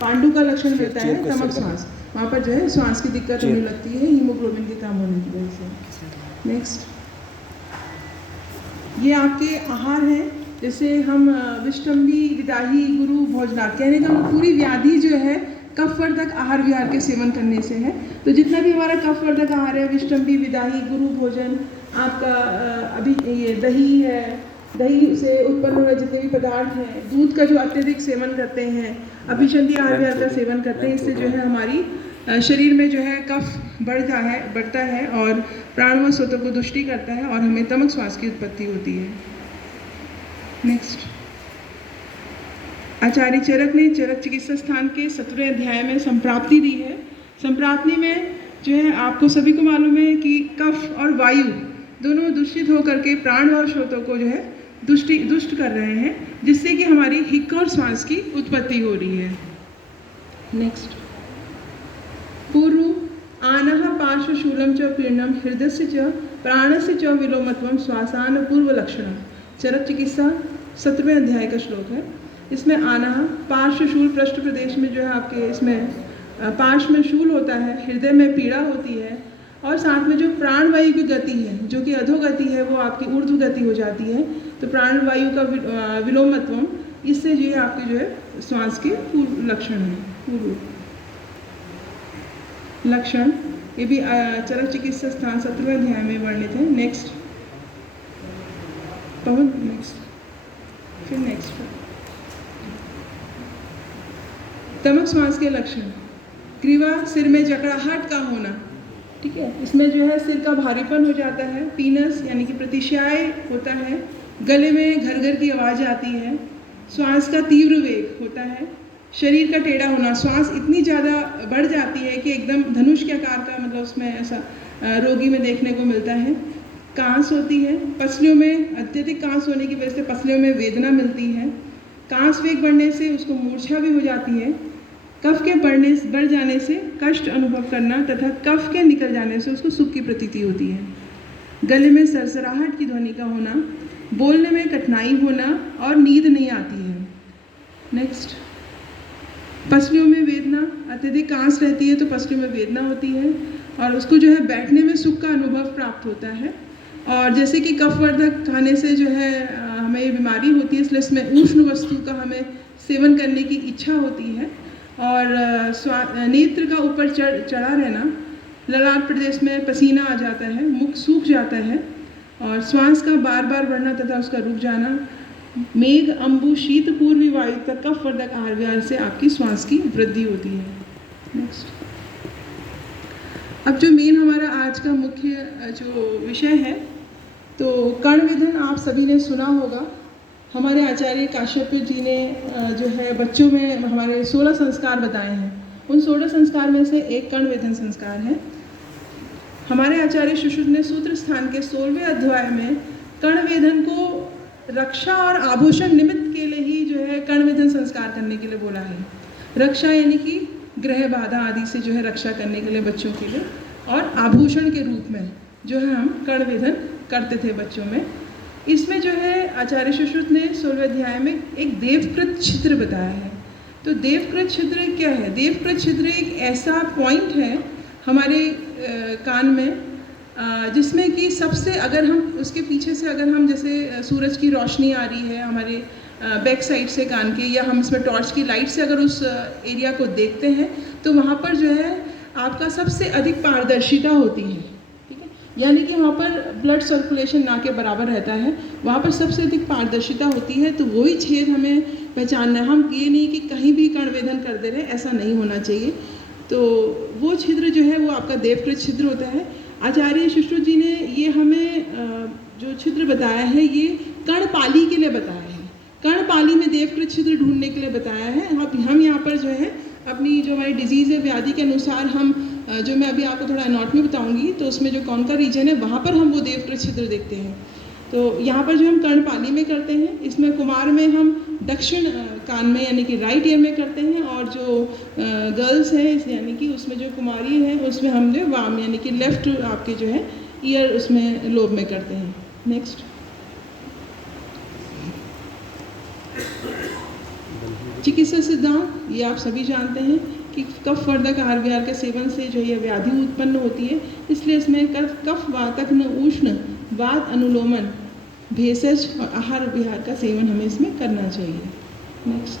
पांडु का लक्षण मिलता है तमक श्वास, वहाँ पर जो है श्वास की दिक्कत होने लगती है हीमोग्लोबिन के कम होने की वजह से। नेक्स्ट, ये आपके आहार हैं, जैसे हम विष्टम्भी, विदाही, गुरु, भोजनाथ, कहने का पूरी व्याधि जो है कफवर्धक आहार विहार के सेवन करने से है। तो जितना भी हमारा कफवर्धक आहार है, विष्टम्भी, विदाही, गुरु, भोजन, आपका अभी ये दही है, दही से उत्पन्न हुए जितने भी पदार्थ हैं, दूध का जो अत्यधिक सेवन करते हैं, अभिसंधि आहार विहार का सेवन करते हैं, इससे जो है हमारी शरीर में जो है कफ बढ़ता है और प्राणवायु स्रोतों को दुष्टि करता है और हमें तमक श्वास की उत्पत्ति होती है। नेक्स्ट, आचार्य चरक ने चरक चिकित्सा स्थान के 17वें अध्याय में संप्राप्ति दी है। संप्राप्ति में जो है आपको सभी को मालूम है कि कफ और वायु दोनों दूषित होकर के प्राणवायु स्रोतों को जो है दुष्ट कर रहे हैं, जिससे कि हमारी हिक्क और श्वास की उत्पत्ति हो रही है। नेक्स्ट, पूर्व आनः पार्श्वशूलं च पीर्णं हृदयस्य च प्राणस्य च विलोमत्वं श्वासान पूर्व लक्षणम्। चरक चिकित्सा 17वें अध्याय का श्लोक है। इसमें आनः पार्श्वशूल, पृष्ठ प्रदेश में जो है आपके इसमें पार्श्व में शूल होता है, हृदय में पीड़ा होती है और साथ में जो प्राणवायु की गति है, जो कि अधोगति है, वो आपकी ऊर्ध्व गति हो जाती है। तो प्राणवायु का विलोमत्वम, इससे जो है आपके जो है श्वास के पूर्व लक्षण है, पूर्व लक्षण। ये भी चरक चिकित्सा स्थान 17वें अध्याय में वर्णित है। नेक्स्ट पवन, नेक्स्ट, फिर नेक्स्ट, तमक श्वास के लक्षण। ग्रीवा, सिर में जकड़ाहट का होना, ठीक है, इसमें जो है सिर का भारीपन हो जाता है। पीनस यानी कि प्रतिशय होता है, गले में घर की आवाज़ आती है, श्वास का तीव्र वेग होता है, शरीर का टेढ़ा होना, श्वास इतनी ज़्यादा बढ़ जाती है कि एकदम धनुष के आकार का, मतलब उसमें ऐसा रोगी में देखने को मिलता है। कांस होती है, पसलियों में अत्यधिक कांस होने की वजह से पसलियों में वेदना मिलती है। कांस वेग बढ़ने से उसको मूर्छा भी हो जाती है। कफ के बढ़ जाने से कष्ट अनुभव करना तथा कफ के निकल जाने से उसको सुख की प्रतीति होती है। गले में सरसराहट की ध्वनि का होना, बोलने में कठिनाई होना और नींद नहीं आती है। नेक्स्ट, पसलियों में वेदना, अत्यधिक कांस रहती है तो पसलियों में वेदना होती है और उसको जो है बैठने में सुख का अनुभव प्राप्त होता है। और जैसे कि कफवर्धक खाने से जो है हमें ये बीमारी होती है, इसलिए इसमें उष्ण वस्तु का हमें सेवन करने की इच्छा होती है। और नेत्र का ऊपर चढ़ा रहना, ललाट प्रदेश में पसीना आ जाता है, मुख सूख जाता है और श्वास का बार बार बढ़ना तथा उसका रुक जाना। मेघ, अम्बु, शीत पूर्वी वायु तक कफवर्धक आहार विहार से आपकी श्वास की वृद्धि होती है। नेक्स्ट, अब जो मेन हमारा आज का मुख्य जो विषय है, तो कर्णविधन आप सभी ने सुना होगा। हमारे आचार्य काश्यप जी ने जो है बच्चों में हमारे 16 संस्कार बताए हैं। उन 16 संस्कार में से एक कर्णविधन संस्कार है। हमारे आचार्य सुश्रुत ने सूत्र स्थान के 16वें अध्याय में कर्णवेधन को रक्षा और आभूषण निमित्त के लिए ही जो है कर्णवेधन संस्कार करने के लिए बोला है। रक्षा यानी कि ग्रह बाधा आदि से जो है रक्षा करने के लिए बच्चों के लिए, और आभूषण के रूप में जो है हम कर्णवेधन करते थे बच्चों में। इसमें जो है आचार्य सुश्रुत ने 16वें अध्याय में एक देवकृत छिद्र बताया है। तो देवकृत छिद्र क्या है? देवकृत छिद्र एक ऐसा पॉइंट है हमारे कान में जिसमें कि सबसे, अगर हम उसके पीछे से अगर हम जैसे सूरज की रोशनी आ रही है हमारे बैक साइड से कान के, या हम इसमें टॉर्च की लाइट से अगर उस एरिया को देखते हैं तो वहाँ पर जो है आपका सबसे अधिक पारदर्शिता होती है, ठीक है, यानी कि वहाँ पर ब्लड सर्कुलेशन ना के बराबर रहता है, वहाँ पर सबसे अधिक पारदर्शिता होती है। तो वही छेद हमें पहचानना है। हम ये नहीं कि कहीं भी कर्णवेधन कर दे रहे, ऐसा नहीं होना चाहिए। तो वो छिद्र जो है वो आपका देवकृत छिद्र होता है। आचार्य सुश्रुत जी ने ये हमें जो छिद्र बताया है ये कर्णपाली के लिए बताया है। कर्णपाली में देवकृत छिद्र ढूंढने के लिए बताया है। हम यहाँ पर जो है अपनी जो हमारी डिजीज़ है, व्याधि के अनुसार हम जो मैं अभी आपको थोड़ा एनाटॉमी बताऊंगी, तो उसमें जो कौन का रीजन है वहाँ पर हम वो देवकृत छिद्र देखते हैं। तो यहाँ पर जो हम कर्णपाली में करते हैं, इसमें कुमार में हम दक्षिण कान में यानी कि राइट ईयर में करते हैं, और जो गर्ल्स हैं यानी कि उसमें जो कुमारी है उसमें हम जो वाम यानी कि लेफ्ट आपके जो है ईयर उसमें लोब में करते हैं। नेक्स्ट, चिकित्सा सिद्धांत ये आप सभी जानते हैं कि कफ वर्धक आहार विहार के सेवन से जो ये व्याधि उत्पन्न होती है, इसलिए इसमें कफ वातक न उष्ण वात अनुलोमन भेषज और आहार विहार का सेवन हमें इसमें करना चाहिए। नेक्स्ट,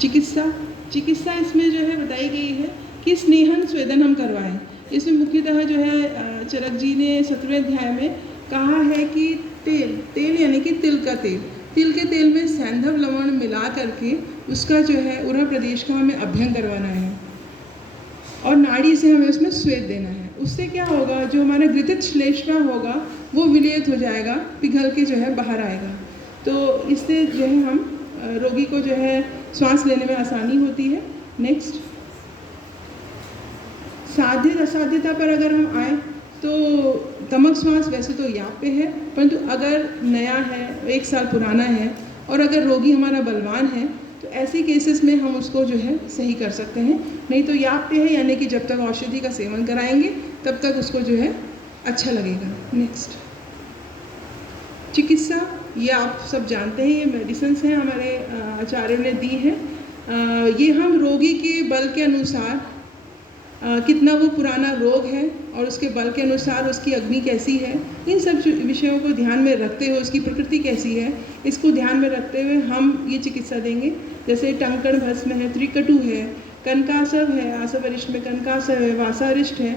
चिकित्सा इसमें जो है बताई गई है कि स्नेहन स्वेदन हम करवाएं। इसमें मुख्यतः जो है चरक जी ने 17वें अध्याय में कहा है कि तेल यानी कि तिल के तेल में सैंधव लवण मिला करके उसका जो है उरह प्रदेश का हमें अभ्यंग करवाना है और नाड़ी से हमें उसमें स्वेद देना है। उससे क्या होगा, जो हमारा घृतित श्लेष्मा होगा वो विलयित हो जाएगा, पिघल के जो है बाहर आएगा। तो इससे जो है हम रोगी को जो है श्वास लेने में आसानी होती है। नेक्स्ट, साध्य असाध्यता पर अगर हम आए तो तमक श्वास वैसे तो याप्य है, परंतु अगर नया है, 1 साल पुराना है और अगर रोगी हमारा बलवान है तो ऐसे केसेस में हम उसको जो है सही कर सकते हैं। नहीं तो याप्य है यानी कि जब तक औषधि का सेवन कराएंगे तब तक उसको जो है अच्छा लगेगा। नेक्स्ट, चिकित्सा ये आप सब जानते हैं, ये मेडिसिन हैं हमारे आचार्यों ने दी है। ये हम रोगी के बल के अनुसार कितना वो पुराना रोग है और उसके बल के अनुसार उसकी अग्नि कैसी है, इन सब विषयों को ध्यान में रखते हुए, उसकी प्रकृति कैसी है, इसको ध्यान में रखते हुए हम ये चिकित्सा देंगे। जैसे टंकण भस्म है, त्रिकटु है, कनकासव है, आसवरिष्ठ में कनकासव है, वासारिष्ठ है,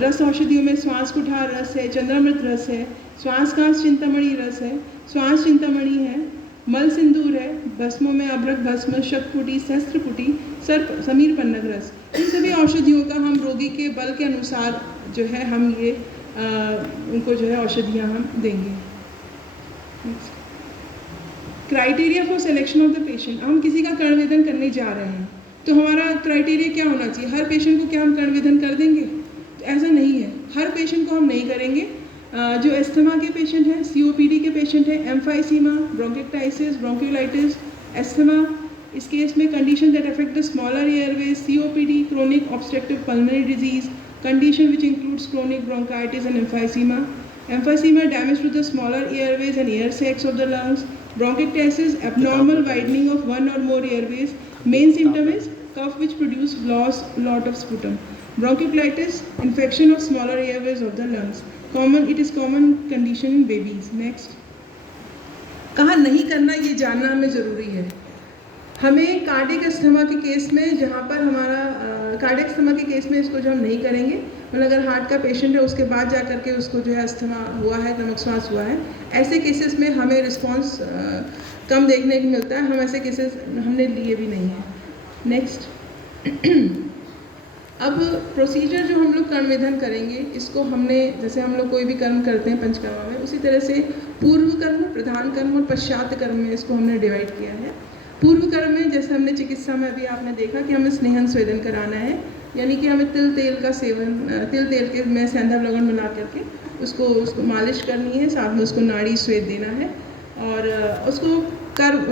रस औषधियों में श्वास कुठार रस है, चंद्रामृत रस है, श्वासकांस चिंतामणि रस है, श्वास चिंतामणि है, मल सिंदूर है, भस्मों में अभ्रक भस्म, शतपुटी, सहस्त्रपुटी, सर्प समीर पन्नग रस। इन सभी औषधियों का हम रोगी के बल के अनुसार जो है हम ये उनको जो है औषधियाँ हम देंगे। Criteria for selection of the patient, हम किसी का कर्णवेधन करने जा रहे हैं तो हमारा क्राइटेरिया क्या होना चाहिए? हर पेशेंट को क्या हम कर्णवेधन कर देंगे? तो ऐसा नहीं है, हर पेशेंट को हम नहीं करेंगे। जो एस्थमा के पेशेंट हैं, COPD के पेशेंट हैं, एम्फाइसीमा, ब्रोंकिक्टाइसिस, ब्रोंकियोलाइटिस, एस्थमा, इस केस में condition that affect the smaller airways, COPD, chronic obstructive pulmonary disease, condition which includes chronic bronchitis and emphysema, emphysema damage to the smaller airways and air sacs of the lungs, bronchiectasis, abnormal widening of one or more airways, main symptom is cough which produce lot of sputum, bronchiolitis, infection of smaller airways of the lungs, it is common condition in babies. Next, कहाँ नहीं करना ये जानना हमें ज़रूरी है। हमें cardiac asthma के केस में, जहाँ पर हमारा कार्डियक अस्थमा के केस में इसको जो हम नहीं करेंगे, मतलब अगर हार्ट का पेशेंट है उसके बाद जा करके उसको जो है अस्थमा हुआ है, नमक श्वास हुआ है, ऐसे केसेस में हमें रिस्पांस कम देखने को मिलता है, हम ऐसे केसेस हमने लिए भी नहीं है। नेक्स्ट, अब प्रोसीजर जो हम लोग कर्मवेधन करेंगे, इसको हमने, जैसे हम लोग कोई भी कर्म करते हैं पंचकर्मा में, उसी तरह से पूर्व कर्म, प्रधान कर्म और पश्चात कर्म में इसको हमने डिवाइड किया है। पूर्व कर्म में जैसे हमने चिकित्सा में अभी आपने देखा कि हमें स्नेहन स्वेदन कराना है, यानी कि हमें तिल तेल का सेवन, तिल तेल के में सैंधव लवण मिला करके उसको मालिश करनी है, साथ में उसको नाड़ी स्वेद देना है और उसको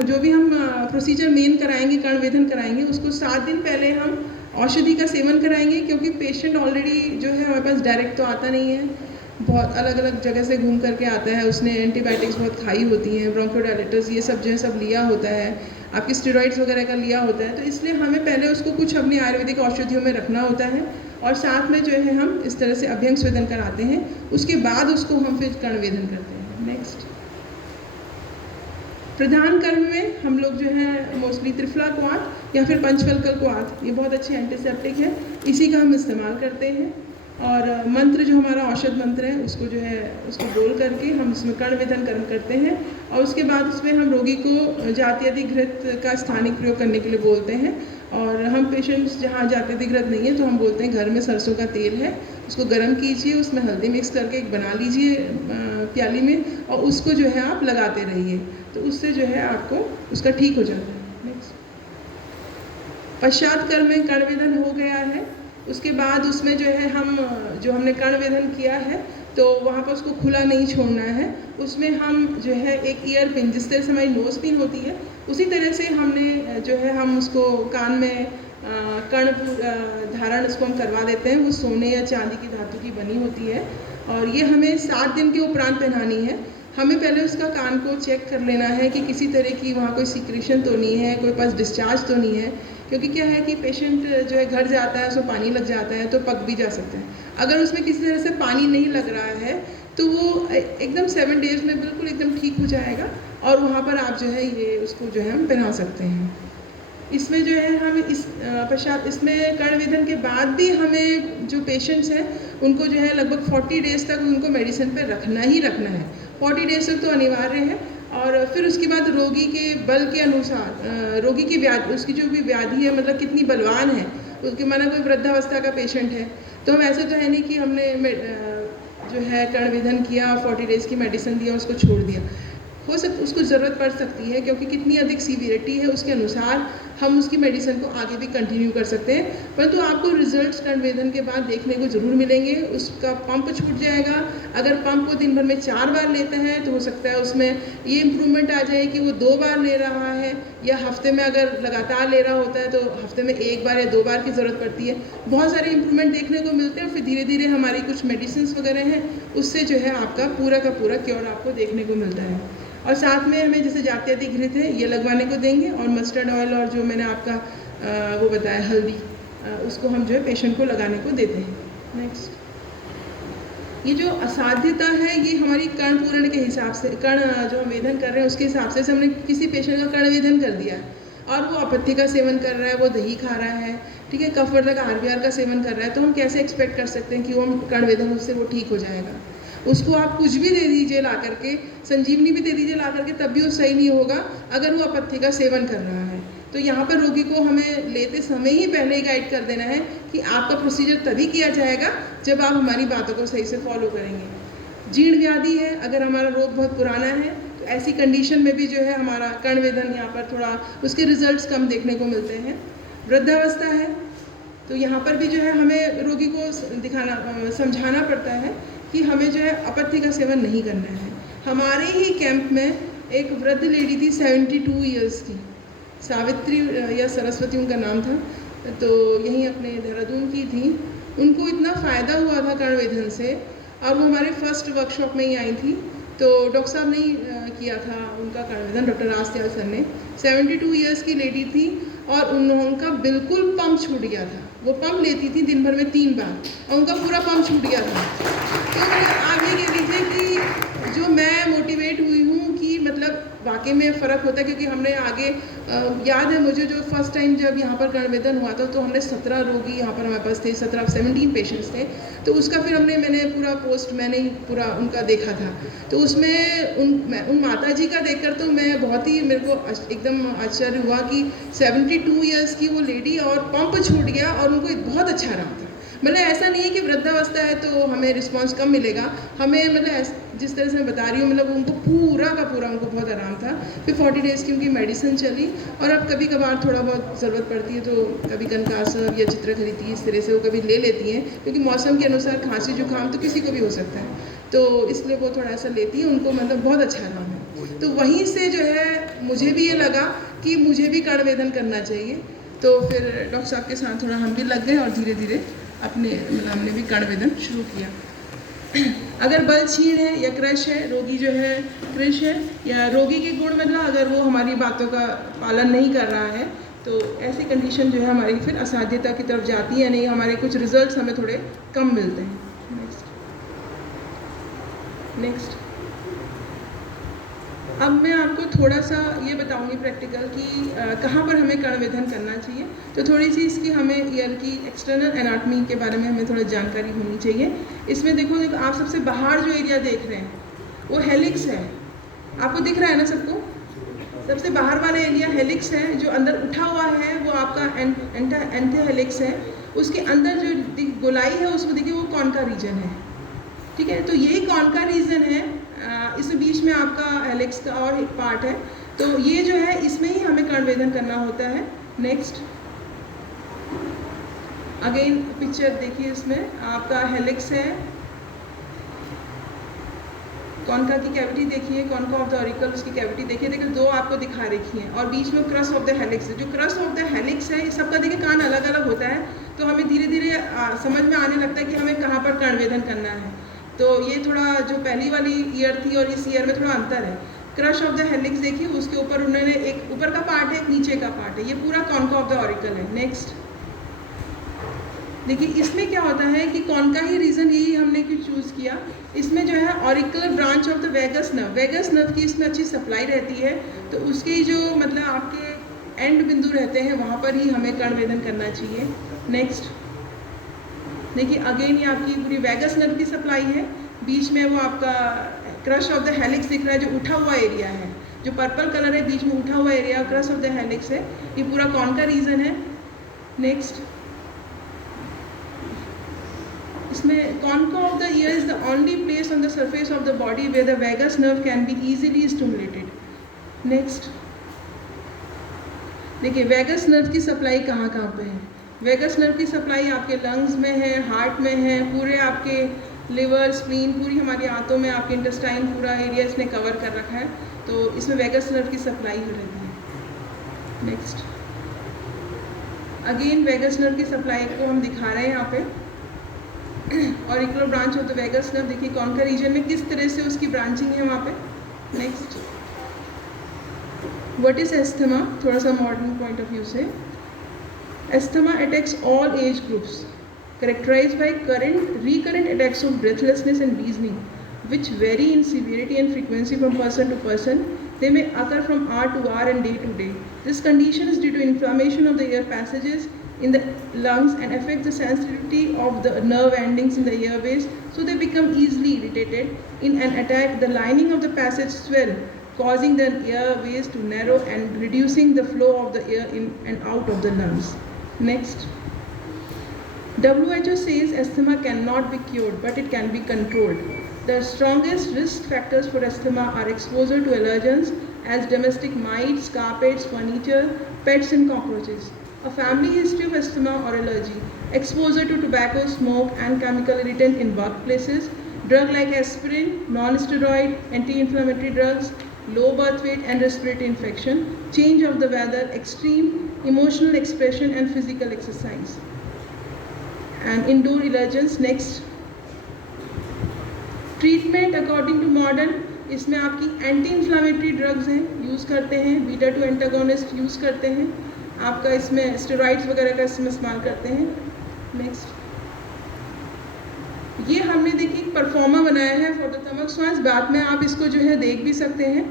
जो भी हम प्रोसीजर मेन कराएंगे, कर्णवेधन कराएंगे, उसको 7 दिन पहले हम औषधि का सेवन कराएंगे, क्योंकि पेशेंट ऑलरेडी जो है हमारे पास डायरेक्ट तो आता नहीं है, बहुत अलग अलग जगह से घूम करके आता है, उसने एंटीबायोटिक्स बहुत खाई होती हैं, ब्रोंकोडायलिटिस ये सब जो है सब लिया होता है, आपकी स्टेरॉइड्स वगैरह का लिया होता है, तो इसलिए हमें पहले उसको कुछ अपनी आयुर्वेदिक औषधियों में रखना होता है और साथ में जो है हम इस तरह से अभ्यंग स्वेदन कराते हैं, उसके बाद उसको हम फिर कर्णवेधन करते हैं। नेक्स्ट, प्रधान कर्म में हम लोग जो है मोस्टली त्रिफला क्वाथ या फिर पंचफल्कल क्वाथ, ये बहुत अच्छे एंटीसेप्टिक है, इसी का हम इस्तेमाल करते हैं और मंत्र जो हमारा औषध मंत्र है उसको जो है उसको बोल करके हम उसमें कर्णवेधन कर्म करते हैं और उसके बाद उसमें हम रोगी को जात्यति घृत का स्थानिक प्रयोग करने के लिए बोलते हैं और हम पेशेंट्स जहाँ जात्यति घृत नहीं है तो हम बोलते हैं घर में सरसों का तेल है, उसको गर्म कीजिए, उसमें हल्दी मिक्स करके एक बना लीजिए प्याली में और उसको जो है आप लगाते रहिए, तो उससे जो है आपको उसका ठीक हो जाता है। नेक्स्ट, पश्चात कर्म में कर्णवेधन हो गया है, उसके बाद उसमें जो है हम जो हमने कर्णवेधन किया है तो वहाँ पर उसको खुला नहीं छोड़ना है, उसमें हम जो है एक ईयर पिन, जिस तरह से हमारी नोज पिन होती है उसी तरह से हमने जो है हम उसको कान में कर्ण धारण उसको हम करवा देते हैं, वो सोने या चांदी की धातु की बनी होती है और ये हमें 7 दिन के उपरांत पहनानी है। हमें पहले उसका कान को चेक कर लेना है कि किसी तरह की वहाँ कोई सिक्रेशन तो नहीं है, कोई पास डिस्चार्ज तो नहीं है, क्योंकि क्या है कि पेशेंट जो है घर जाता है, उसको पानी लग जाता है तो पक भी जा सकता है। अगर उसमें किसी तरह से पानी नहीं लग रहा है तो वो एकदम 7 डेज़ में बिल्कुल एकदम ठीक हो जाएगा और वहाँ पर आप जो है ये उसको जो है हम पहना सकते हैं। इसमें जो है हम इस पश्चात इसमें कर्णवेधन के बाद भी हमें जो पेशेंट्स हैं उनको जो है लगभग 40 डेज़ तक उनको मेडिसिन पे रखना ही रखना है। 40 डेज़ तक तो अनिवार्य है और फिर उसके बाद रोगी के बल के अनुसार रोगी की व्याधि, उसकी जो भी व्याधि है, मतलब कितनी बलवान है, उसके माना कोई वृद्धावस्था का पेशेंट है तो हम ऐसे तो है नहीं कि हमने जो है कर्णवेधन किया, 40 डेज़ की मेडिसिन दिया, उसको छोड़ दिया। हो सकता उसको ज़रूरत पड़ सकती है, क्योंकि कितनी अधिक सीवियरिटी है उसके अनुसार हम उसकी मेडिसिन को आगे भी कंटिन्यू कर सकते हैं। परंतु आपको रिजल्ट्स कर्णवेधन के बाद देखने को ज़रूर मिलेंगे। उसका पंप छूट जाएगा। अगर पंप को दिन भर में 4 बार लेते हैं तो हो सकता है उसमें ये इम्प्रूवमेंट आ जाए कि वो 2 बार ले रहा है, या हफ्ते में अगर लगातार ले रहा होता है तो हफ्ते में 1 बार या 2 बार की ज़रूरत पड़ती है। बहुत सारे इम्प्रूवमेंट देखने को मिलते हैं। फिर धीरे धीरे हमारी कुछ मेडिसिन वगैरह हैं, उससे जो है आपका पूरा का पूरा क्योर आपको देखने को मिलता है। और साथ में हमें जैसे जातियाती घृत है ये लगवाने को देंगे, और मस्टर्ड ऑयल और जो मैंने आपका वो बताया हल्दी, उसको हम जो है पेशेंट को लगाने को देते हैं। नेक्स्ट, ये जो असाध्यता है ये हमारी कर्ण पूरण के हिसाब से, कर्ण जो हम वेधन कर रहे हैं उसके हिसाब से हमने किसी पेशेंट का कर्ण वेधन कर दिया है और वो अपत्य का सेवन कर रहा है, वो दही खा रहा है, ठीक है, कफवर्धक RBR का सेवन कर रहा है, तो हम कैसे एक्सपेक्ट कर सकते हैं कि वो कर्ण वेधन उससे वो ठीक हो जाएगा। उसको आप कुछ भी दे दीजिए ला करके, संजीवनी भी दे दीजिए ला करके, तब भी वो सही नहीं होगा अगर वो अपत्य का सेवन कर रहा है। तो यहाँ पर रोगी को हमें लेते समय ही पहले ही गाइड कर देना है कि आपका प्रोसीजर तभी किया जाएगा जब आप हमारी बातों को सही से फॉलो करेंगे। जीर्ण व्याधि है, अगर हमारा रोग बहुत पुराना है तो ऐसी कंडीशन में भी जो है हमारा कर्णवेधन यहाँ पर थोड़ा उसके रिजल्ट्स कम देखने को मिलते हैं। वृद्धावस्था है तो यहाँ पर भी जो है हमें रोगी को समझाना पड़ता है कि हमें जो है अपत्य का सेवन नहीं करना है। हमारे ही कैंप में एक वृद्ध लेडी थी 72 ईयर्स की, सावित्री या सरस्वती उनका नाम था, तो यहीं अपने देहरादून की थी। उनको इतना फ़ायदा हुआ था कर्णवेधन से, और वो हमारे फर्स्ट वर्कशॉप में ही आई थी। तो डॉक्टर साहब ने किया था उनका कर्णवेधन, डॉक्टर राजत्याल सर ने। 72 ईयर्स की लेडी थी और उनका बिल्कुल पंप छूट गया था। वो पंप लेती थी दिन भर में 3 बार और उनका पूरा पंप छूट गया था। तो आप ये कह लीजिए कि जो मैं मोटिवेट हुई हूँ कि मतलब वाकई में फ़र्क होता है, क्योंकि हमने आगे याद है मुझे जो फर्स्ट टाइम जब यहाँ पर कर्णवेधन हुआ था तो हमने 17 रोगी यहाँ पर हमारे पास थे, 17 पेशेंट्स थे। तो उसका फिर मैंने पूरा पोस्ट मैंने ही पूरा उनका देखा था। तो उसमें उन माता जी का देखकर तो मैं बहुत ही, मेरे को एकदम आश्चर्य हुआ कि 72 ईयर्स की वो लेडी और पंप छूट गया और उनको बहुत अच्छा आराम था। मतलब ऐसा नहीं है कि वृद्धावस्था है तो हमें रिस्पांस कम मिलेगा, हमें मतलब जिस तरह से मैं बता रही हूँ, मतलब उनको पूरा का पूरा उनको बहुत आराम था। फिर 40 डेज़ की उनकी मेडिसिन चली, और अब कभी कभार थोड़ा बहुत ज़रूरत पड़ती है तो कभी कनकासव या चित्रखरीति इस तरह से वो कभी ले लेती हैं, क्योंकि मौसम के अनुसार खांसी जुकाम तो किसी को भी हो सकता है, तो इसलिए वो थोड़ा सा लेती है। उनको मतलब बहुत अच्छा आराम है। तो वहीं से जो है मुझे भी ये लगा कि मुझे भी कर्णवेधन करना चाहिए। तो फिर डॉक्टर साहब के साथ थोड़ा हम भी लग गए और धीरे धीरे अपने मतलब हमने भी कर्णवेधन शुरू किया। अगर बल क्षीण है या क्रश है, रोगी जो है क्रश है, या रोगी के गुण मतलब अगर वो हमारी बातों का पालन नहीं कर रहा है, तो ऐसी कंडीशन जो है हमारी फिर असाध्यता की तरफ जाती है, यानी हमारे कुछ रिजल्ट्स हमें थोड़े कम मिलते हैं। नेक्स्ट अब मैं आपको थोड़ा सा ये बताऊंगी प्रैक्टिकल कि कहाँ पर हमें कर्णवेधन करना चाहिए। तो थोड़ी सी इसकी हमें ईयर की एक्सटर्नल एनाटमी के बारे में हमें थोड़ा जानकारी होनी चाहिए। इसमें देखो आप सबसे बाहर जो एरिया देख रहे हैं वो हेलिक्स है, आपको दिख रहा है ना सबको? सबसे बाहर वाला एरिया हेलिक्स है, जो अंदर उठा हुआ है वो आपका एंटी हेलिक्स है। उसके अंदर जो गोलाई है उसको देखिए वो कॉन का रीजन है, ठीक है। तो यही कॉन का रीजन है, इसमें बीच में आपका हेलिक्स का और एक पार्ट है। तो ये जो है इसमें ही हमें कर्णवेधन करना होता है। नेक्स्ट अगेन पिक्चर देखिए, इसमें आपका हेलिक्स है, कॉनका की कैविटी देखिए, कॉनका ऑफ द ऑरिकल उसकी कैविटी देखिए, दो आपको दिखा रखी है, और बीच में क्रस ऑफ द हेलिक्स है। जो क्रस ऑफ द हेलिक्स है सबका देखिए कान अलग अलग होता है, तो हमें धीरे धीरे समझ में आने लगता है कि हमें कहाँ पर कर्णवेधन करना है। तो ये थोड़ा जो पहली वाली ईयर थी और इस ईयर में थोड़ा अंतर है। क्रश ऑफ द हेलिक्स देखिए, उसके ऊपर उन्होंने एक ऊपर का पार्ट है, एक नीचे का पार्ट है, ये पूरा कॉन्का ऑफ द ऑरिकल है। नेक्स्ट देखिए, इसमें क्या होता है कि कौन का ही रीज़न यही हमने क्यों चूज़ किया, इसमें जो है auricular branch of the vagus nerve की इसमें अच्छी सप्लाई रहती है, तो उसकी जो मतलब आपके एंड बिंदु रहते हैं वहाँ पर ही हमें कर्णवेधन करना चाहिए। नेक्स्ट देखिए, अगेन ये आपकी पूरी वेगस नर्व की सप्लाई है, बीच में वो आपका क्रश ऑफ द हेलिक्स दिख रहा है, जो उठा हुआ एरिया है, जो पर्पल कलर है बीच में उठा हुआ area crus of the helix है, ये पूरा कौन का रीज़न है। नेक्स्ट इसमें concha of the ear is the only place on the surface of the body where the vagus nerve can be easily stimulated. Next देखिए, वेगस नर्व की supply कहाँ कहाँ पे है। वेगस नर्व की सप्लाई आपके लंग्स में है, हार्ट में है, पूरे आपके लिवर, स्प्लीन, पूरी हमारी आंतों में, आपके इंटेस्टाइन, पूरा एरिया इसने कवर कर रखा है, तो इसमें वेगस नर्व की सप्लाई हो रहती है। नेक्स्ट अगेन वेगस नर्व की सप्लाई को हम दिखा रहे हैं यहाँ पे, और equal branch of the vagus nerve देखिए कौन का रीजन में किस तरह से उसकी ब्रांचिंग है वहाँ पे। नेक्स्ट व्हाट इज एस्थमा, थोड़ा सा मॉडर्न पॉइंट ऑफ व्यू से। Asthma attacks all age groups, characterized by recurrent attacks of breathlessness and wheezing, which vary in severity and frequency from person to person. They may occur from hour to hour and day to day. This condition is due to inflammation of the air passages in the lungs and affects the sensitivity of the nerve endings in the airways, so they become easily irritated. In an attack, the lining of the passage swell, causing the airways to narrow and reducing the flow of the air in and out of the lungs. Next. WHO says asthma cannot be cured, but it can be controlled. The strongest risk factors for asthma are exposure to allergens as domestic mites, carpets, furniture, pets and cockroaches, a family history of asthma or allergy, exposure to tobacco, smoke and chemical irritant in workplaces, drug like aspirin, non-steroid, anti-inflammatory drugs, low birth weight and respiratory infection, change of the weather, extreme emotional expression and physical exercise. And indoor allergens. Next, treatment according to modern, इसमें आपकी anti inflammatory drugs हैं, use करते हैं, beta 2 antagonist use करते हैं, आपका इसमें steroids वगैरह का इसमें इस्तेमाल करते हैं। नेक्स्ट, ये हमने देखिए एक परफॉर्मा बनाया है फॉर द स्टमक स्वास, बाद में आप इसको जो है देख भी सकते हैं।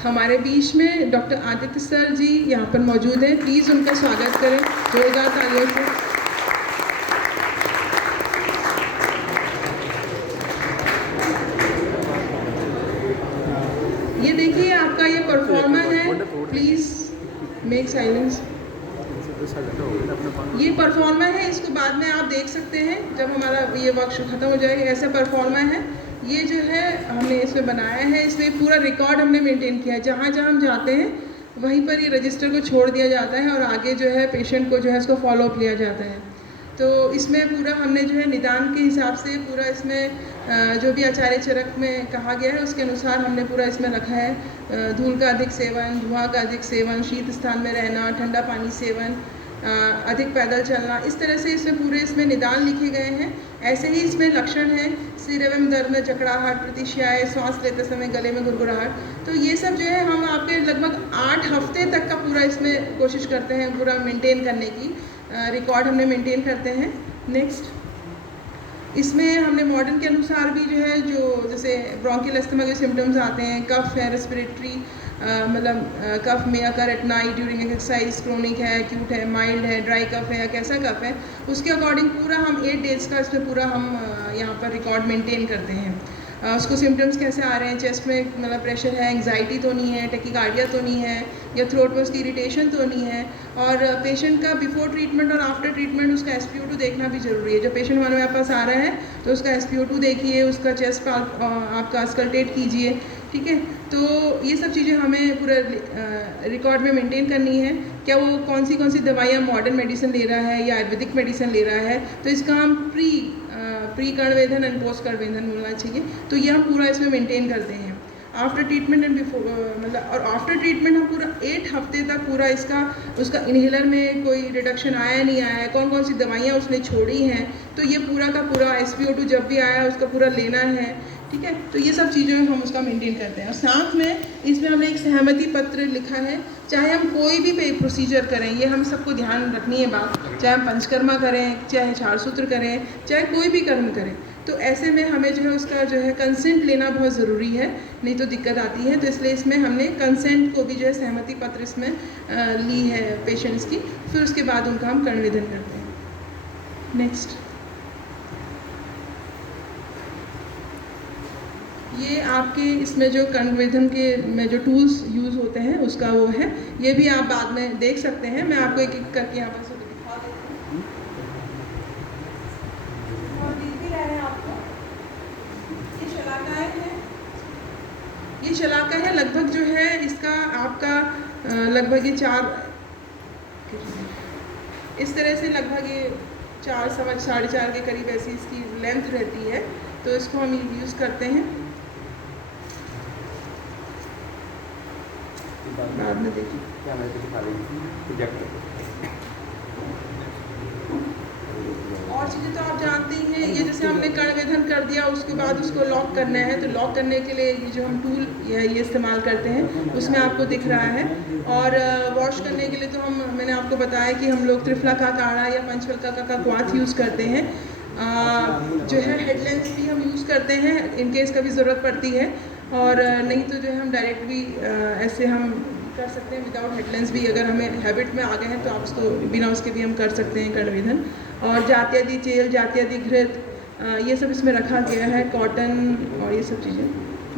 हमारे बीच में डॉक्टर आदित्य सर जी यहाँ पर मौजूद हैं, प्लीज़ उनका स्वागत करें जोरदार तालियों से। ये देखिए आपका ये परफॉर्मर है, प्लीज़ मेक साइलेंस। ये परफॉर्मर है, इसको बाद में आप देख सकते हैं जब हमारा ये वर्कशॉप ख़त्म हो जाएगा। ऐसा परफॉर्मर है, ये जो है हमने इसमें बनाया है, इसमें पूरा रिकॉर्ड हमने मेंटेन किया है, जहाँ जहाँ हम जाते हैं वहीं पर ये रजिस्टर को छोड़ दिया जाता है और आगे जो है पेशेंट को जो है उसको फॉलोअप लिया जाता है। तो इसमें पूरा हमने जो है निदान के हिसाब से पूरा इसमें जो भी आचार्य चरक में कहा गया है उसके अनुसार हमने पूरा इसमें रखा है। धूल का अधिक सेवन, धुआं का अधिक सेवन, शीत स्थान में रहना, ठंडा पानी सेवन, अधिक पैदल चलना, इस तरह से इसमें पूरे इसमें निदान लिखे गए हैं। ऐसे ही इसमें लक्षण हैं, सिर एवं दर्द में जकड़ाहट, प्रतिष्याएँ, सांस लेते समय गले में गुड़गुड़ाहट। तो ये सब जो है हम आपके लगभग 8 हफ्ते तक का पूरा इसमें कोशिश करते हैं पूरा मेंटेन करने की, रिकॉर्ड हमने मेंटेन करते हैं। नेक्स्ट, इसमें हमने मॉडर्न के अनुसार भी जो है जो जैसे ब्रोंकियल अस्थमा के सिम्टम्स आते हैं, कफ है, रेस्पिरेटरी मतलब कफ में occur at night during exercise, chronic है, एक्यूट है, माइल्ड है, ड्राई कफ है या कैसा कफ है, उसके अकॉर्डिंग पूरा हम 8 डेज़ का इसमें पूरा हम यहाँ पर रिकॉर्ड मेंटेन करते हैं। उसको सिम्टम्स कैसे आ रहे हैं, चेस्ट में मतलब प्रेशर है, एंग्जाइटी तो नहीं है, टेकिकार्डिया तो नहीं है, या थ्रोट में उसकी इरिटेशन तो नहीं है, और पेशेंट का बिफोर ट्रीटमेंट और आफ्टर ट्रीटमेंट उसका SpO2 देखना भी ज़रूरी है। जब पेशेंट हमारे पास आ रहा है तो उसका SpO2 देखिए, उसका चेस्ट आपका स्कल्टेट कीजिए ठीक है। तो ये सब चीज़ें हमें पूरा रिकॉर्ड में मेंटेन करनी है। क्या वो कौन सी दवाइयाँ मॉडर्न मेडिसिन ले रहा है या आयुर्वेदिक मेडिसिन ले रहा है, तो इसका हम प्री कर्णवेधन एंड पोस्ट कर्णवेधन बोलना चाहिए। तो ये हम पूरा इसमें मेंटेन करते हैं। आफ्टर ट्रीटमेंट एंड बिफोर मतलब, और आफ्टर ट्रीटमेंट हम पूरा 8 हफ्ते तक पूरा उसका इन्हेलर में कोई रिडक्शन आया नहीं आया है, कौन कौन सी दवाइयाँ उसने छोड़ी हैं, तो ये पूरा का पूरा SpO2 जब भी आया उसका पूरा लेना है, ठीक है। तो ये सब चीज़ें हम उसका मेंटेन करते हैं। और साथ में इसमें हमने एक सहमति पत्र लिखा है। चाहे हम कोई भी प्रोसीजर करें, ये हम सबको ध्यान रखनी है बात, चाहे हम पंचकर्मा करें, चाहे क्षारसूत्र करें, चाहे कोई भी कर्म करें, तो ऐसे में हमें जो है उसका जो है कंसेंट लेना बहुत ज़रूरी है, नहीं तो दिक्कत आती है। तो इसलिए इसमें हमने कंसेंट को भी जो है सहमति पत्र इसमें ली है पेशेंट्स की, फिर उसके बाद उनका हम कर्णवेधन करते हैं। नेक्स्ट, ये आपके इसमें जो कर्णवेधन के में जो टूल्स यूज़ होते हैं उसका वो है, ये भी आप बाद में देख सकते हैं। मैं आपको एक एक करके यहाँ पर सब दिखा देती हूँ और दिख भी रहा है आपको। ये शलाकाएँ हैं, ये शलाका है लगभग जो है इसका आपका लगभग ये 4 इस तरह से लगभग ये 4 सवा 4.5 के करीब ऐसी इसकी लेंथ रहती है। तो इसको हम यूज़ करते हैं, बाद में देखिए। और चीज़ें तो आप जानते ही हैं, ये जैसे हमने कर्णवेधन कर दिया उसके बाद उसको लॉक करना है, तो लॉक करने के लिए ये जो हम टूल ये इस्तेमाल करते हैं उसमें आपको दिख रहा है। और वॉश करने के लिए तो मैंने आपको बताया कि हम लोग त्रिफला का काढ़ा या पंचफल का क्वाथ यूज़ करते हैं। जो है हेडलेंस भी हम यूज़ करते हैं इनकेस कभी ज़रूरत पड़ती है, और नहीं तो जो है हम डायरेक्ट भी ऐसे हम कर सकते हैं विदाउट हेडलेंस भी। अगर हमें हैबिट में आ गए हैं तो आप उसको बिना उसके भी हम कर सकते हैं कर्णवेधन। और जात्यादि चेल, जात्यादि घृत, ये सब इसमें रखा गया है, कॉटन और ये सब चीज़ें।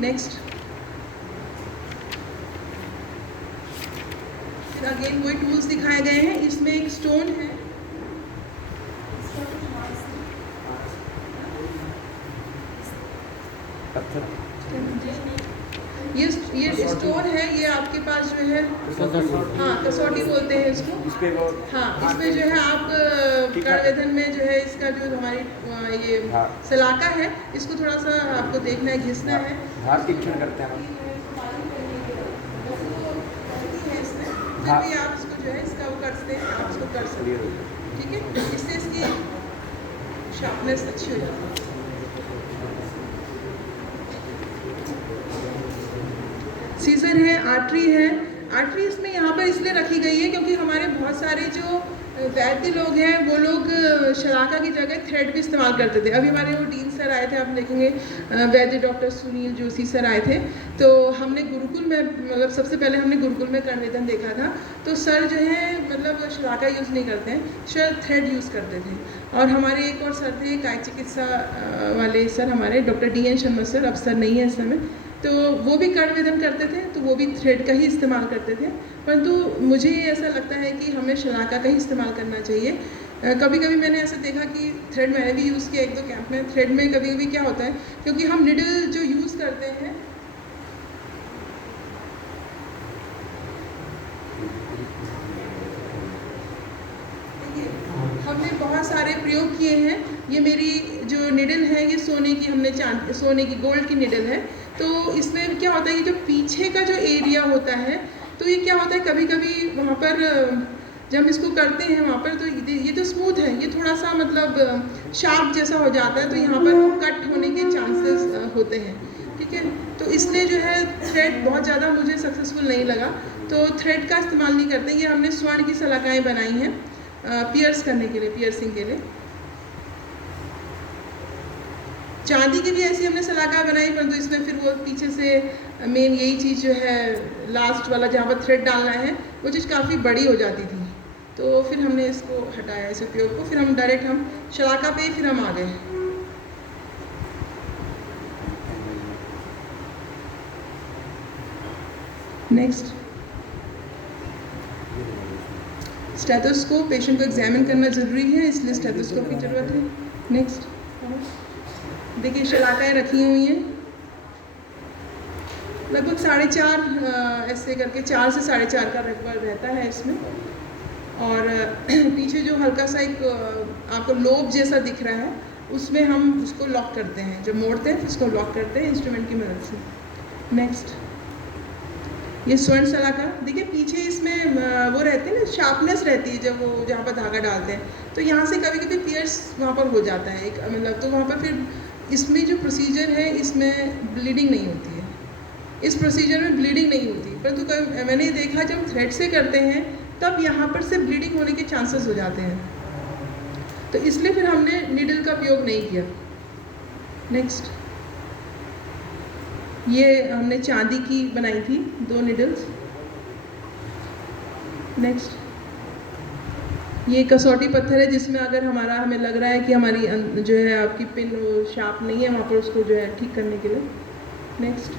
नेक्स्ट, फिर अगेन वही टूल्स दिखाए गए हैं। इसमें एक स्टोन है, ये स्टोन है, ये आपके पास जो है, हाँ कसौटी बोलते हैं इसको। हाँ, इसमें जो है आप कर्णवेधन में जो है इसका जो हमारी ये सलाका है, इसको थोड़ा सा आपको देखना है, घिसना है, करते हैं भी आप इसको जो है इसका वो करते हैं, आप इसको कर सकते हैं, ठीक है। इससे इसकी शार्पनेस अच्छी हो जाती है। सीजर है, आर्टरी है। आर्टरी इसमें यहाँ पर इसलिए रखी गई है क्योंकि हमारे बहुत सारे जो वैद्य लोग हैं वो लोग शलाका की जगह थ्रेड भी इस्तेमाल करते थे। अभी हमारे वो डीन सर आए थे, आप देखेंगे वैद्य डॉक्टर सुनील जोशी सर आए थे, तो हमने गुरुकुल में मतलब सबसे पहले हमने गुरुकुल में कर्णवेधन देखा था। तो सर जो है मतलब शलाका यूज़ नहीं करते हैं, सर थ्रेड यूज़ करते थे। और हमारे एक और सर थे काय चिकित्सा वाले सर, हमारे डॉक्टर DN शर्मा सर, अब सर नहीं है इस समय, तो वो भी कर्णवेधन करते थे, तो वो भी थ्रेड का ही इस्तेमाल करते थे। परंतु मुझे ऐसा लगता है कि हमें शलाका का ही इस्तेमाल करना चाहिए। कभी कभी मैंने ऐसा देखा कि थ्रेड मैंने भी यूज़ किया 1-2 कैंप में। थ्रेड में कभी कभी क्या होता है, क्योंकि हम निडल जो यूज़ करते हैं, हमने बहुत सारे प्रयोग किए हैं। ये मेरी जो निडल है ये सोने की, हमने सोने की गोल्ड की निडल है। तो इसमें क्या होता है, ये जो पीछे का जो एरिया होता है, तो ये क्या होता है कभी कभी वहाँ पर जब हम इसको करते हैं वहाँ पर, तो ये तो स्मूथ है, ये थोड़ा सा मतलब शार्प जैसा हो जाता है, तो यहाँ पर वो कट होने के चांसेस होते हैं, ठीक है। तो इसलिए जो है थ्रेड बहुत ज़्यादा मुझे सक्सेसफुल नहीं लगा, तो थ्रेड का इस्तेमाल नहीं करते। ये हमने स्वर्ण की सलाकाएँ बनाई हैं पियर्स करने के लिए, पियर्सिंग के लिए। चांदी की भी ऐसी हमने सलाका बनाई, परंतु इसमें फिर वो पीछे से मेन यही चीज़ जो है लास्ट वाला जहाँ पर थ्रेड डालना है, वो चीज़ काफ़ी बड़ी हो जाती थी, तो फिर हमने इसको हटाया, इस उपयोग को। फिर हम डायरेक्ट हम शलाका पे फिर हम आ गए। नेक्स्ट, स्टेथोस्कोप, पेशेंट को एग्जामिन करना ज़रूरी है, इसलिए स्टेथोस्कोप की ज़रूरत है। नेक्स्ट, देखिए शलाकाएँ रखी हुई हैं, लगभग 4.5 ऐसे करके 4 से 4.5 का लगभग रहता है इसमें। और पीछे जो हल्का सा एक आपको लोब जैसा दिख रहा है, उसमें हम उसको लॉक करते हैं, जब मोड़ते हैं तो उसको लॉक करते हैं इंस्ट्रूमेंट की मदद से। नेक्स्ट, ये स्वर्ण सलाकर देखिए, पीछे इसमें वो रहते हैं ना, शार्पनेस रहती है जब वो जहाँ पर धागा डालते हैं, तो यहाँ से कभी कभी पियर्स वहाँ पर हो जाता है एक मतलब, तो वहाँ पर फिर इसमें जो प्रोसीजर है इसमें ब्लीडिंग नहीं होती है, इस प्रोसीजर में ब्लीडिंग नहीं होती, परंतु कभी मैंने देखा जब थ्रेड से करते हैं तब यहाँ पर से ब्लीडिंग होने के चांसेस हो जाते हैं, तो इसलिए फिर हमने नीडल का उपयोग नहीं किया। नेक्स्ट, ये हमने चांदी की बनाई थी 2 नीडल्स। नेक्स्ट, ये कसौटी पत्थर है जिसमें अगर हमें लग रहा है कि हमारी जो है आपकी पिन वो शार्प नहीं है, वहाँ पर उसको जो है ठीक करने के लिए। नेक्स्ट,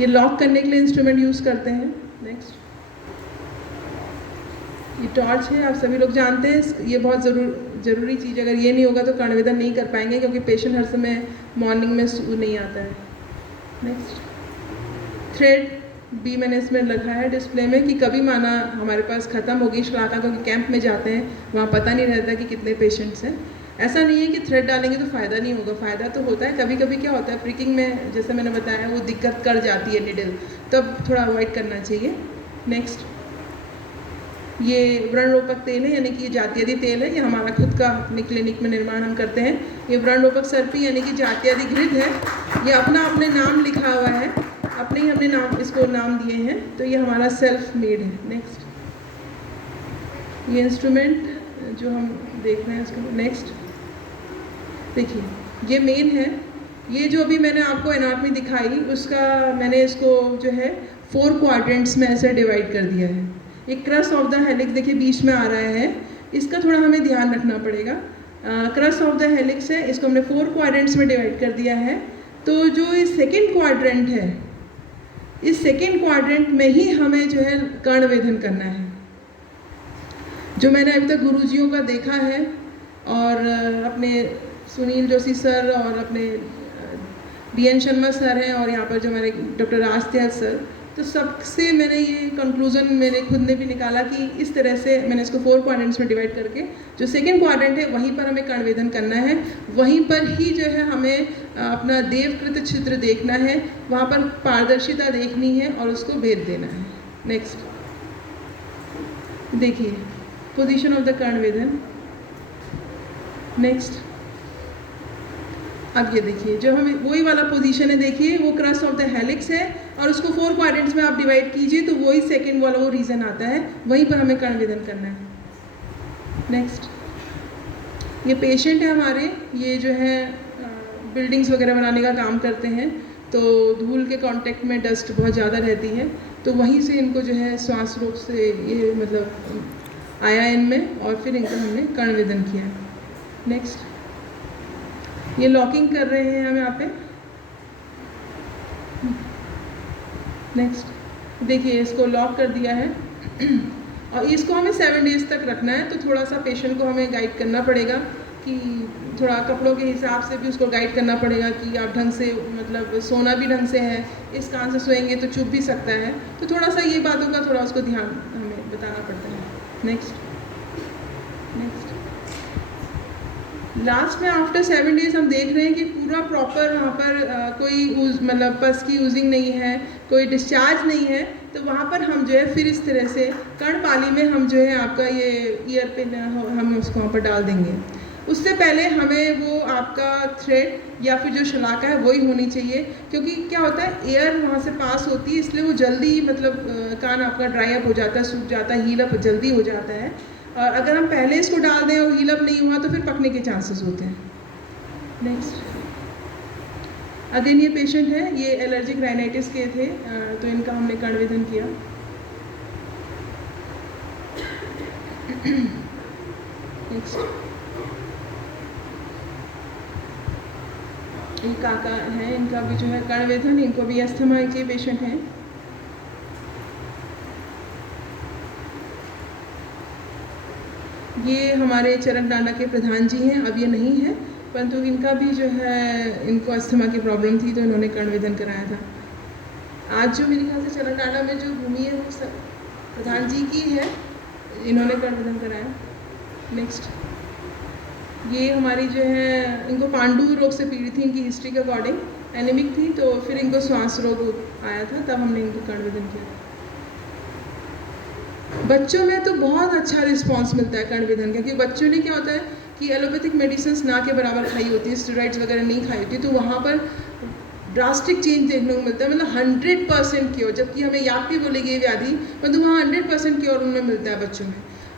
ये लॉक करने के लिए इंस्ट्रूमेंट यूज़ करते हैं। नेक्स्ट, ये टॉर्च है, आप सभी लोग जानते हैं, ये बहुत ज़रूरी चीज़, अगर ये नहीं होगा तो कर्णवेधन नहीं कर पाएंगे, क्योंकि पेशेंट हर समय मॉर्निंग में नहीं आता है। नेक्स्ट, थ्रेड भी मैंने इसमें लिखा है डिस्प्ले में कि कभी माना हमारे पास ख़त्म होगी शलाका, क्योंकि कैंप में जाते हैं वहाँ पता नहीं रहता कि कितने पेशेंट्स हैं। ऐसा नहीं है कि थ्रेड डालेंगे तो फ़ायदा नहीं होगा, फ़ायदा तो होता है। कभी कभी क्या होता है, प्रिकिंग में जैसे मैंने बताया वो दिक्कत कर जाती है निडल, तब थोड़ा अवॉइड करना चाहिए। नेक्स्ट, ये व्रणरोपक तेल है, यानी कि ये जातियादी तेल है, ये हमारा खुद का अपनी क्लिनिक में निर्माण हम करते हैं। ये व्रणरोपक सर्पी यानी कि जातियादी घृत है, ये अपने नाम लिखा हुआ है, अपने ही हमने इसको नाम दिए हैं, तो ये हमारा सेल्फ मेड है। नेक्स्ट, ये इंस्ट्रूमेंट जो हम देख रहे हैं इसको। नेक्स्ट, देखिए ये मेन है, ये जो अभी मैंने आपको एनाटॉमी दिखाई उसका मैंने इसको जो है 4 क्वाड्रेंट्स में ऐसे डिवाइड कर दिया है। एक क्रस्ट ऑफ द हेलिक्स देखिए बीच में आ रहा है, इसका थोड़ा हमें ध्यान रखना पड़ेगा। क्रस्ट ऑफ द हेलिक्स है, इसको हमने 4 क्वाड्रेंट्स में डिवाइड कर दिया है। तो जो ये सेकेंड क्वाड्रेंट है, इस सेकेंड क्वाड्रेंट में ही हमें जो है कर्णवेधन करना है, जो मैंने अभी तक गुरुजियों का देखा है, और अपने सुनील जोशी सर और अपने DN शर्मा सर हैं, और यहाँ पर जो हमारे डॉक्टर राजत्याल सर, तो सबसे मैंने ये कंक्लूज़न मैंने खुद ने भी निकाला कि इस तरह से मैंने इसको 4 क्वाड्रेंट्स में डिवाइड करके जो सेकेंड क्वाड्रेंट है वहीं पर हमें कर्णवेधन करना है, वहीं पर ही जो है हमें अपना देवकृत छिद्र देखना है, वहाँ पर पारदर्शिता देखनी है और उसको भेद देना है। नेक्स्ट, देखिए पोजीशन ऑफ द कर्णवेधन। नेक्स्ट, अब ये देखिए जो हमें वही वाला पोजीशन है, देखिए वो क्रस्ट ऑफ द हेलिक्स है, और उसको 4 क्वाड्रेंट्स में आप डिवाइड कीजिए तो वही सेकेंड वाला वो रीजन आता है, वहीं पर हमें कर्णवेधन करना है। नेक्स्ट, ये पेशेंट है हमारे, ये जो है बिल्डिंग्स वगैरह बनाने का काम करते हैं, तो धूल के कांटेक्ट में डस्ट बहुत ज़्यादा रहती है, तो वहीं से इनको जो है श्वास रोग से ये मतलब आया इनमें, और फिर इनका हमने कर्णवेधन किया। नेक्स्ट, ये लॉकिंग कर रहे हैं हम यहाँ पे। नेक्स्ट, देखिए इसको लॉक कर दिया है और इसको हमें 7 डेज तक रखना है, तो थोड़ा सा पेशेंट को हमें गाइड करना पड़ेगा कि थोड़ा कपड़ों के हिसाब से भी उसको गाइड करना पड़ेगा कि आप ढंग से मतलब सोना भी ढंग से है, इस कान से सोएंगे तो चुभ भी सकता है, तो थोड़ा सा ये बातों का थोड़ा उसको ध्यान हमें बताना पड़ता है। नेक्स्ट, लास्ट में आफ्टर 7 डेज हम देख रहे हैं कि पूरा प्रॉपर वहाँ पर कोई मतलब पस की यूजिंग नहीं है, कोई डिस्चार्ज नहीं है, तो वहाँ पर हम जो है फिर इस तरह से कर्णपाली में हम जो है आपका ये ईयर पिन हम उसको वहाँ पर डाल देंगे। उससे पहले हमें वो आपका थ्रेड या फिर जो शलाका है वही होनी चाहिए, क्योंकि क्या होता है एयर वहाँ से पास होती है, इसलिए वो जल्दी मतलब कान आपका ड्राई अप हो जाता है, सूख जाता है, हील अप जल्दी हो जाता है। और अगर हम पहले इसको डाल दें और हील अप नहीं हुआ तो फिर पकने के चांसेस होते हैं। नेक्स्ट, अगेन ये पेशेंट है, ये एलर्जिक राइनाइटिस के थे, तो इनका हमने कर्णवेधन किया। नेक्स्ट, ये काका है, इनका भी जो है कर्णवेधन, इनको भी अस्थमा के पेशेंट हैं। ये हमारे चरक डांडा के प्रधान जी हैं, अब ये नहीं है, परंतु इनका भी जो है इनको अस्थमा की प्रॉब्लम थी तो इन्होंने कर्णवेधन कराया था। आज जो मेरे ख्याल से चलनटाड़ा में जो भूमि है वो सब प्रधान जी की है, इन्होंने कर्णविधन कराया। नेक्स्ट, ये हमारी जो है, इनको पांडु रोग से पीड़ित थी, इनकी हिस्ट्री के अकॉर्डिंग एनीमिक थी, तो फिर इनको श्वास रोग आया था, तब हमने इनको कर्णविधन किया। बच्चों में तो बहुत अच्छा रिस्पांस मिलता है कर्णविधन का, क्योंकि बच्चों ने क्या होता है कि एलोपैथिक मेडिसिन ना के बराबर खाई होती है, स्टेरॉइड्स वगैरह नहीं खाई होती, तो वहाँ पर ड्रास्टिक चेंज देखने को मिलता है, मतलब 100% क्योर, जबकि हमें यापी बोलेगी ये व्याधि, मतलब वहाँ 100% क्योर उनमें मिलता है बच्चों में।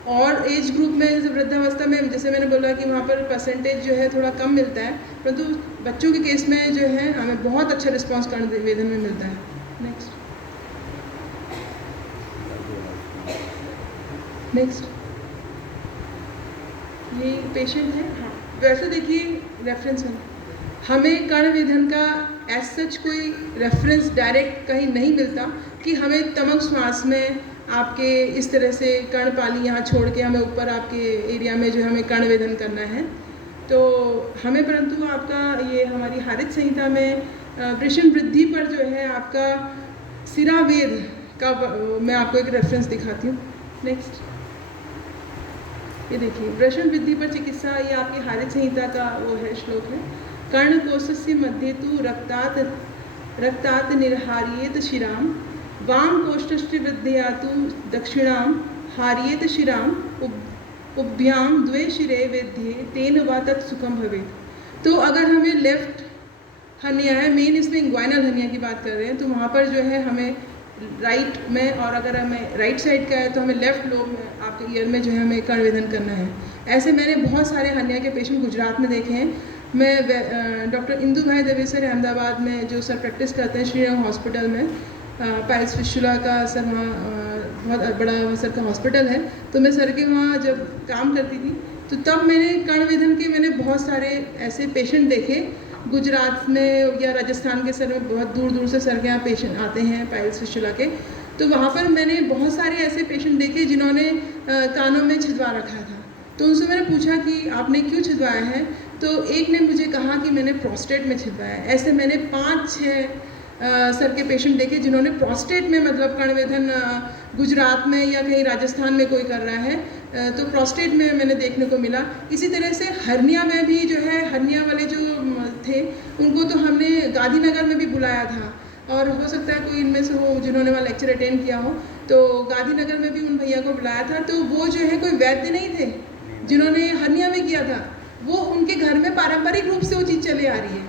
और एज ग्रुप में जैसे वृद्धावस्था में, जैसे मैंने बोला कि वहाँ पर परसेंटेज जो है थोड़ा कम मिलता है, परंतु बच्चों के केस में जो है हमें बहुत अच्छा रिस्पॉन्स कर्णविधन में मिलता है। नेक्स्ट, ये पेशेंट है। हाँ, वैसे देखिए रेफरेंस में हमें कर्णविधन का एज सच कोई रेफरेंस डायरेक्ट कहीं नहीं मिलता कि हमें तमक श्वास में आपके इस तरह से कर्णपाली यहाँ छोड़ के हमें ऊपर आपके एरिया में जो हमें कर्णविधन करना है, तो हमें, परंतु आपका ये हमारी हारित संहिता में वृषण वृद्धि पर जो है आपका सिरावेद का मैं आपको एक रेफरेंस दिखाती हूँ। नेक्स्ट, ये देखिए वृषण वृद्धि पर चिकित्सा, ये आपकी हारित संहिता का वो है श्लोक है। कर्णकोशस्य मध्ये तु रक्तात् निर्हार्येत शिराम, वाम कोष्ठस्य वृद्धिया तु दक्षिणाम हार्येत शिराम, उभ्याम द्वे शिरे वेद्ये तेन वा तत् सुखम भवेत्। तो अगर हमें लेफ्ट हर्निया है, मेन इसमें इंग्वाइनल हर्निया की बात कर रहे हैं, तो वहाँ पर जो है हमें राइट में, और अगर हमें राइट साइड का है तो हमें लेफ्ट लोब में आपके ईयर में जो है हमें कर्णविधन करना है। ऐसे मैंने बहुत सारे हर्निया के पेशेंट गुजरात में देखे हैं। मैं डॉक्टर इंदु भाई देवेसर अहमदाबाद में जो सर प्रैक्टिस करते हैं श्रीराम हॉस्पिटल में, पाइल्स फिशुला का सर वहाँ बहुत बड़ा सर का हॉस्पिटल है, तो मैं सर के वहाँ जब काम करती थी तो तब मैंने कर्णविधन के बहुत सारे ऐसे पेशेंट देखे गुजरात में या राजस्थान के सर में, बहुत दूर दूर से सर के यहाँ पेशेंट आते हैं पाइल्स फिशुला के, तो वहाँ पर मैंने बहुत सारे ऐसे पेशेंट देखे जिन्होंने कानों में छिदवा रखा था। तो उनसे मैंने पूछा कि आपने क्यों छिदवाया है, तो एक ने मुझे कहा कि मैंने प्रोस्टेट में छिदवाया है। ऐसे मैंने 5-6 सर के पेशेंट देखे जिन्होंने प्रोस्टेट में, मतलब कर्णविधन गुजरात में या कहीं राजस्थान में कोई कर रहा है, तो प्रोस्टेट में मैंने देखने को मिला। इसी तरह से हर्निया में भी जो है, हर्निया वाले जो थे उनको तो हमने गांधीनगर में भी बुलाया था, और हो सकता है कोई इनमें से हो जिन्होंने वहाँ लेक्चर अटेंड किया हो, तो गांधीनगर में भी उन भैया को बुलाया था। तो वो जो है कोई वैद्य नहीं थे जिन्होंने हर्निया में किया था, वो उनके घर में पारंपरिक रूप से वो चीज़ चली आ रही है।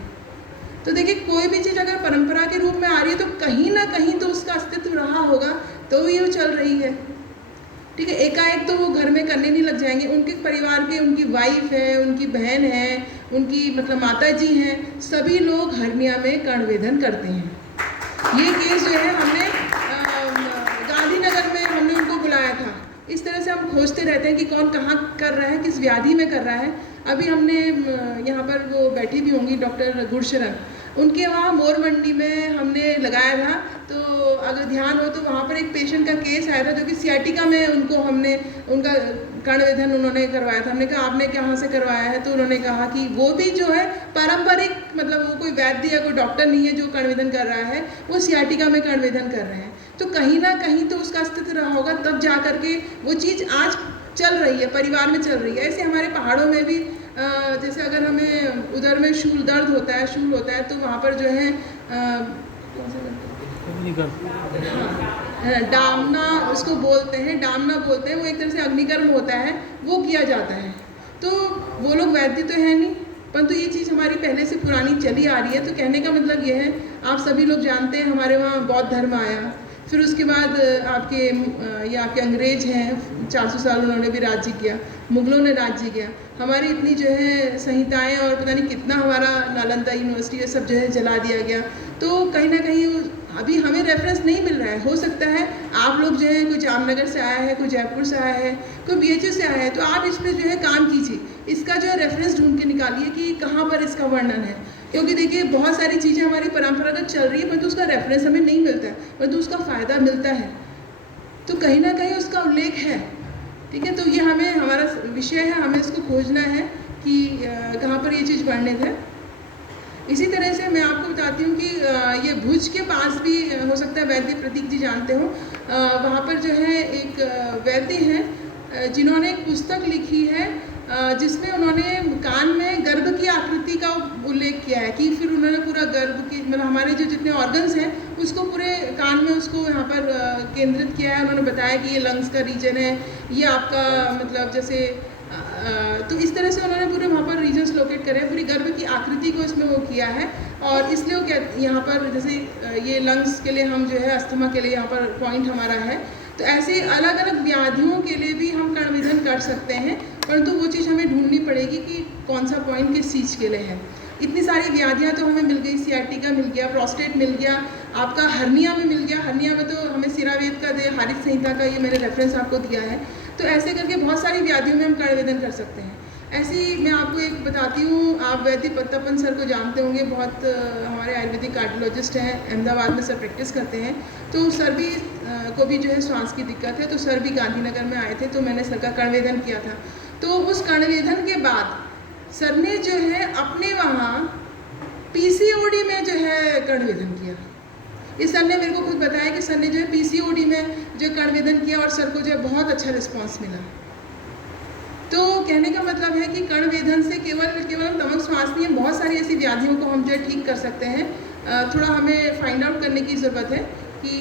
तो देखिए कोई भी चीज़ अगर परंपरा के रूप में आ रही है तो कहीं ना कहीं तो उसका अस्तित्व रहा होगा, तो ये वो चल रही है। ठीक है, एकाएक तो वो घर में करने नहीं लग जाएंगे। उनके परिवार के, उनकी वाइफ है, उनकी बहन है, उनकी मतलब माता जी हैं, सभी लोग हर्निया में कर्णवेधन करते हैं। ये केस जो है हमने गांधीनगर में हमने उनको बुलाया था। इस तरह से हम खोजते रहते हैं कि कौन कहाँ कर रहा है, किस व्याधि में कर रहा है। अभी हमने यहाँ पर वो बैठी भी होंगी डॉक्टर गुरशरण, उनके वहाँ मोर मंडी में हमने लगाया था। तो अगर ध्यान हो तो वहाँ पर एक पेशेंट का केस आया था जो कि सियाटिका में उनको हमने उनका कर्णवेधन उन्होंने करवाया था। हमने कहा आपने कहाँ से करवाया है, तो उन्होंने कहा कि वो भी जो है पारंपरिक, मतलब वो कोई वैद्य या कोई डॉक्टर नहीं है जो कर्णवेधन कर रहा है, वो सियाटिका में कर्णवेधन कर रहे हैं। तो कहीं ना कहीं तो उसका अस्तित्व रहा होगा, तब जा करके वो चीज़ आज चल रही है, परिवार में चल रही है। ऐसे हमारे पहाड़ों में भी जैसे अगर हमें उधर में शूल दर्द होता है, शूल होता है, तो वहाँ पर जो है डामना उसको बोलते हैं, डामना बोलते हैं, वो एक तरह से अग्निकर्म होता है, वो किया जाता है। तो वो लोग वैद्य तो है नहीं, परंतु ये चीज़ हमारी पहले से पुरानी चली आ रही है। तो कहने का मतलब ये है, आप सभी लोग जानते हैं हमारे वहाँ बौद्ध धर्म आया, फिर उसके बाद आपके ये आपके अंग्रेज हैं, 400 साल उन्होंने भी राज्य किया, मुगलों ने राज्य किया। हमारी इतनी जो है संहिताएं और पता नहीं कितना हमारा नालंदा यूनिवर्सिटी ये सब जो है जला दिया गया। तो कहीं ना कहीं अभी हमें रेफरेंस नहीं मिल रहा है। हो सकता है आप लोग जो है, कोई जामनगर से आया है, कोई जयपुर से आया है, कोई BHU से आया है, तो आप इस पर जो है काम कीजिए, इसका जो है रेफरेंस ढूंढ के निकालिए कि कहाँ पर इसका वर्णन है। क्योंकि देखिए बहुत सारी चीज़ें हमारी परंपरागत चल रही है, परंतु उसका रेफरेंस हमें नहीं मिलता है, परंतु उसका फ़ायदा मिलता है, तो कहीं ना कहीं उसका उल्लेख है। ठीक है, तो ये हमें, हमारा विषय है, हमें इसको खोजना है कि कहाँ पर ये चीज़ वर्णित है। इसी तरह से मैं आपको बताती हूँ कि ये भुज के पास भी हो सकता है वैद्य प्रतीक जी जानते हो, वहाँ पर जो है एक वैद्य हैं जिन्होंने एक पुस्तक लिखी है जिसमें उन्होंने कान में गर्भ की आकृति का उल्लेख किया है कि फिर उन्होंने पूरा गर्भ की मतलब हमारे जो जितने ऑर्गन्स हैं उसको पूरे कान में उसको यहाँ पर केंद्रित किया है। उन्होंने बताया कि ये लंग्स का रीजन है, ये आपका मतलब जैसे तो इस तरह से उन्होंने पूरे वहाँ पर रीजन्स लोकेट करे, पूरी गर्भ की आकृति को इसमें वो किया है। और इसलिए वो क्या यहाँ पर जैसे ये लंग्स के लिए हम जो है अस्थमा के लिए यहाँ पर पॉइंट हमारा है, तो ऐसे अलग अलग व्याधियों के लिए भी हम कर्णविधन कर सकते हैं, परंतु वो चीज़ हमें ढूंढनी पड़ेगी कि कौन सा पॉइंट किस चीज़ के लिए है। इतनी सारी व्याधियाँ तो हमें मिल गई, सियाटिका मिल गया, प्रोस्टेट मिल गया, आपका हर्निया में मिल गया। हर्निया में तो हमें सिरावेद का दे, हारित संहिता का ये मैंने रेफरेंस आपको दिया है। तो ऐसे करके बहुत सारी व्याधियों में हम कर्णवेधन कर सकते हैं। ऐसे ही मैं आपको एक बताती हूँ, आप वैद्य पत्तापन सर को जानते होंगे, बहुत हमारे आयुर्वेदिक कार्डियोलॉजिस्ट हैं, अहमदाबाद में सर प्रैक्टिस करते हैं। तो सर भी को भी जो है श्वास की दिक्कत है, तो सर भी गांधीनगर में आए थे, तो मैंने सर का कर्णवेधन किया था। तो उस कर्णवेधन के बाद सर ने जो है अपने वहाँ पीसीओडी में जो है कर्णवेधन किया। इस सर ने मेरे को खुद बताया कि सर ने जो है पीसीओडी में जो कर्णवेधन किया और सर को जो है बहुत अच्छा रिस्पांस मिला। तो कहने का मतलब है कि कर्णवेधन से केवल नमक श्वास नहीं है, बहुत सारी ऐसी व्याधियों को हम जो है ठीक कर सकते हैं। थोड़ा हमें फाइंड आउट करने की ज़रूरत है कि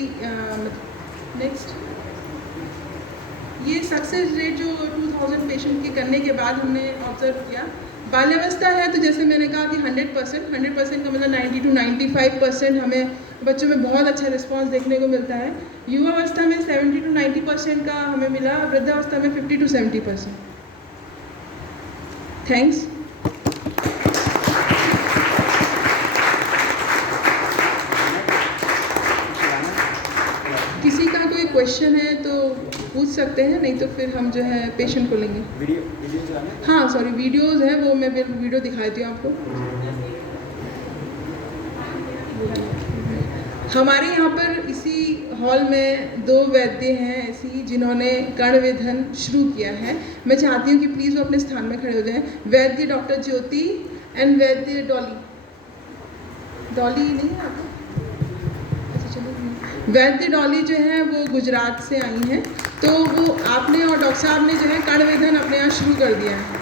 नेक्स्ट ये सक्सेस रेट जो 2000 पेशेंट के करने के बाद हमने ऑब्जर्व किया। बाल्यावस्था है तो जैसे मैंने कहा कि 100% का मतलब 90 to 95% हमें बच्चों में बहुत अच्छा रिस्पांस देखने को मिलता है। युवावस्था में 70 to 90% का हमें मिला, वृद्धावस्था में 50 to 70%। थैंक्स। किसी का कोई क्वेश्चन है तो पूछ सकते हैं, नहीं तो फिर हम जो है पेशेंट को लेंगे। वीडियो हाँ सॉरी, वीडियोज़ है वो मैं वीडियो दिखाई दी आपको। हमारे यहाँ पर इसी हॉल में 2 वैद्य हैं ऐसी जिन्होंने कर्णवेधन शुरू किया है। मैं चाहती हूँ कि प्लीज़ वो अपने स्थान में खड़े हो जाएं। वैद्य डॉक्टर ज्योति एंड वैद्य डॉली नहीं है आपको? वैद्य डॉली जो है वो गुजरात से आई हैं, तो वो आपने और डॉक्टर साहब ने जो है कर्णवेधन अपने यहाँ शुरू कर दिया है।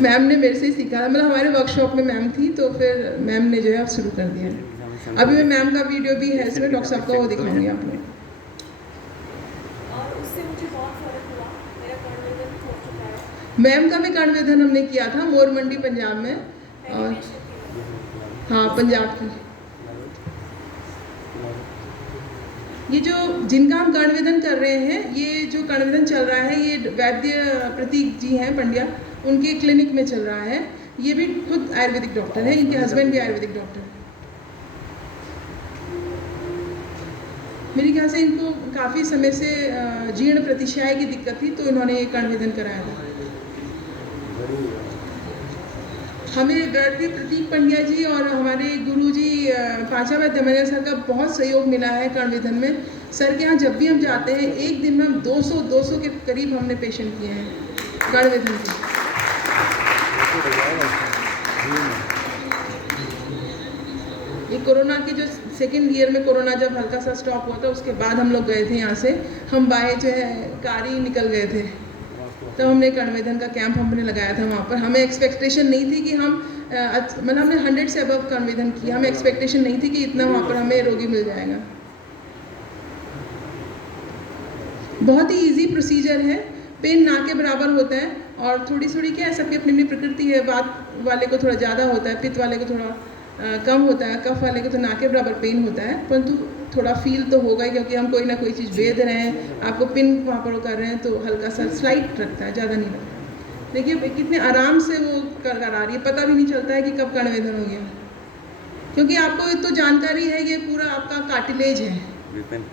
मैम ने मेरे से ही सीखा, मतलब हमारे वर्कशॉप में मैम थी, तो फिर मैम ने जो है अब शुरू कर दिया है। अभी मैं मैम का वीडियो भी है इसमें, डॉक्टर साहब का वो दिखाऊंगी आपको। मैम का भी कर्णवेधन हमने किया था मोर मंडी पंजाब में, और हाँ पंजाब की। ये जो जिनका हम कर्णवेधन कर रहे हैं, ये जो कर्णवेधन चल रहा है ये वैद्य प्रतीक जी हैं पंड्या, उनके क्लिनिक में चल रहा है। ये भी खुद आयुर्वेदिक डॉक्टर है, इनके हस्बैंड भी आयुर्वेदिक डॉक्टर है। मेरे ख्याल से इनको काफ़ी समय से जीर्ण प्रतिशय की दिक्कत थी, तो इन्होंने ये कर्णवेधन कराया था। हमें वैद्य प्रतीक पंड्या जी और हमारे गुरुजी पांचा वैद्य दमनिया सर का बहुत सहयोग मिला है कर्णवेधन में। सर के यहाँ जब भी हम जाते हैं, एक दिन में हम 200 के करीब हमने पेशेंट किए हैं कर्णवेधन के। ये कोरोना के जो सेकेंड ईयर में कोरोना जब हल्का सा स्टॉप हुआ था, उसके बाद हम लोग गए थे यहाँ से, हम बाय जो है कारी निकल गए थे, तब हमने कर्णवेधन का कैंप हमने लगाया था वहाँ पर। हमें एक्सपेक्टेशन नहीं थी कि हम मतलब हमने 100 से अबव कर्णवेधन किया, हमें एक्सपेक्टेशन नहीं थी कि इतना वहाँ पर हमें रोगी मिल जाएगा। बहुत ही इजी प्रोसीजर है, पेन ना के बराबर होता है, और थोड़ी थोड़ी क्या है, सबकी अपनी अपनी प्रकृति है। वात वाले को थोड़ा ज़्यादा होता है, पित्त वाले को थोड़ा कम होता है, कफ वाले को तो ना के बराबर पेन होता है, परंतु थोड़ा फील तो होगा ही, क्योंकि हम कोई ना कोई चीज़ वेद रहे हैं, आपको पिन वहाँ पर वो कर रहे हैं, तो हल्का सा स्लाइट रखता है, ज़्यादा नहीं रखता। देखिए कितने आराम से वो करा रही है, पता भी नहीं चलता है कि कब कर्णवेधन हो गया, क्योंकि आपको तो जानकारी है ये पूरा आपका कार्टिलेज है,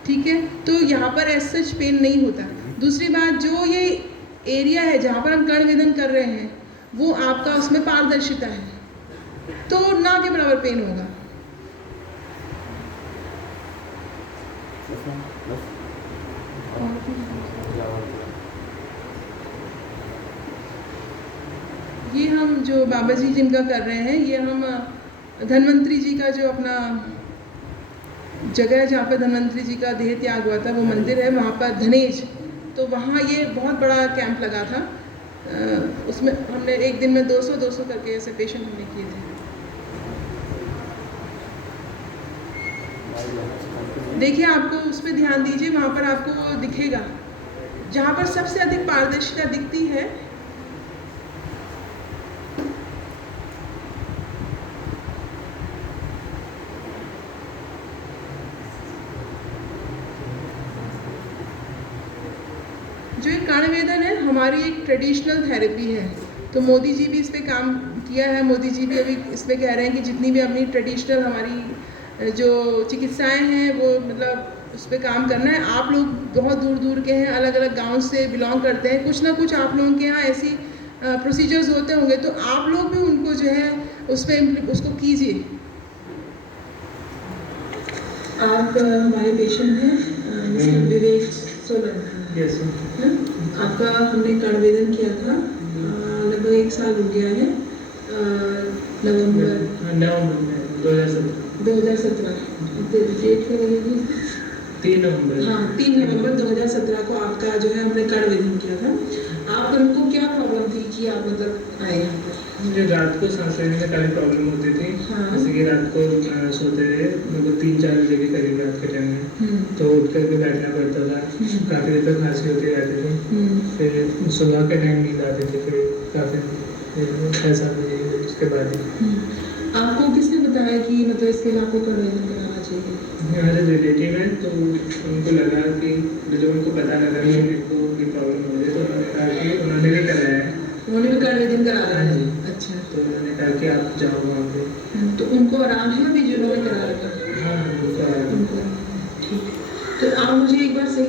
ठीक है, तो यहाँ पर एज सच पेन नहीं होता। दूसरी बात, जो ये एरिया है जहाँ पर हम कर्णवेधन कर रहे हैं, वो आपका उसमें पारदर्शिता है, तो ना के बराबर पेन होगा। ये हम जो बाबा जी जिनका कर रहे हैं, ये हम धन्वंतरी जी का जो अपना जगह है जहाँ पर धन्वंतरी जी का देह त्याग हुआ था, वो मंदिर है वहाँ पर धनेज, तो वहाँ ये बहुत बड़ा कैंप लगा था। उसमें हमने एक दिन में 200 करके ऐसे पेशेंट हमने किए थे। देखिए, आपको उस पर ध्यान दीजिए, वहाँ पर आपको वो दिखेगा जहाँ पर सबसे अधिक पारदर्शिता दिखती है। जो एक कर्णवेधन है, हमारी एक ट्रेडिशनल थेरेपी है, तो मोदी जी भी इस पे काम किया है। मोदी जी भी अभी इस पे कह रहे हैं कि जितनी भी अपनी ट्रेडिशनल हमारी जो चिकित्साएं हैं वो मतलब उस पर काम करना है। आप लोग बहुत दूर दूर के हैं, अलग अलग गांव से बिलोंग करते हैं, कुछ ना कुछ आप लोगों के यहाँ ऐसी प्रोसीजर्स होते होंगे, तो आप लोग भी उनको जो है उस पर उसको कीजिए। आप हमारे पेशेंट हैं मिस्टर विवेक सोलंकी। यस आपका हमने कर्णवेधन किया था, लगभग 1 साल हो गया है, नवंबर 2017 डेट क्या लगेगी? 3 नवंबर। हाँ, 3 नवंबर 2017 को आपका जो है हमने कर्णवेधन किया था। आपको क्या प्रॉब्लम थी कि आप मतलब आए यहाँ पर? मुझे रात को सांस लेने में काफ़ी प्रॉब्लम होती थी। हाँ। जैसे कि रात को सोते रहे मतलब 3-4 बजे के करीब रात के टाइम में, तो उठ करके बैठना पड़ता था, काफ़ी देर तक खांसी होती रहती थी। फिर सुबह के टाइम नींद आती थी, फिर काफ़ी ऐसा उसके बाद ही। आपको किसने बताया कि मतलब इसके लिए आपको कर्णवेधन कराना चाहिए? हमारे रिलेटिव हैं, तो उनको लगा कि जब उनको पता लगा कि मेरे को ये प्रॉब्लम हो रही है, तो उन्होंने कहा कि उन्होंने भी कराया है। उन्होंने भी कर्णवेधन करा दिया? हाँ जी। अच्छा, तो उन्होंने कहा कि आप जाओ वहाँ पे। तो उनको आराम है अभी जिन्होंने करा रखा? हाँ, उनको आराम है। ठीक, तो आप मुझे एक बार सही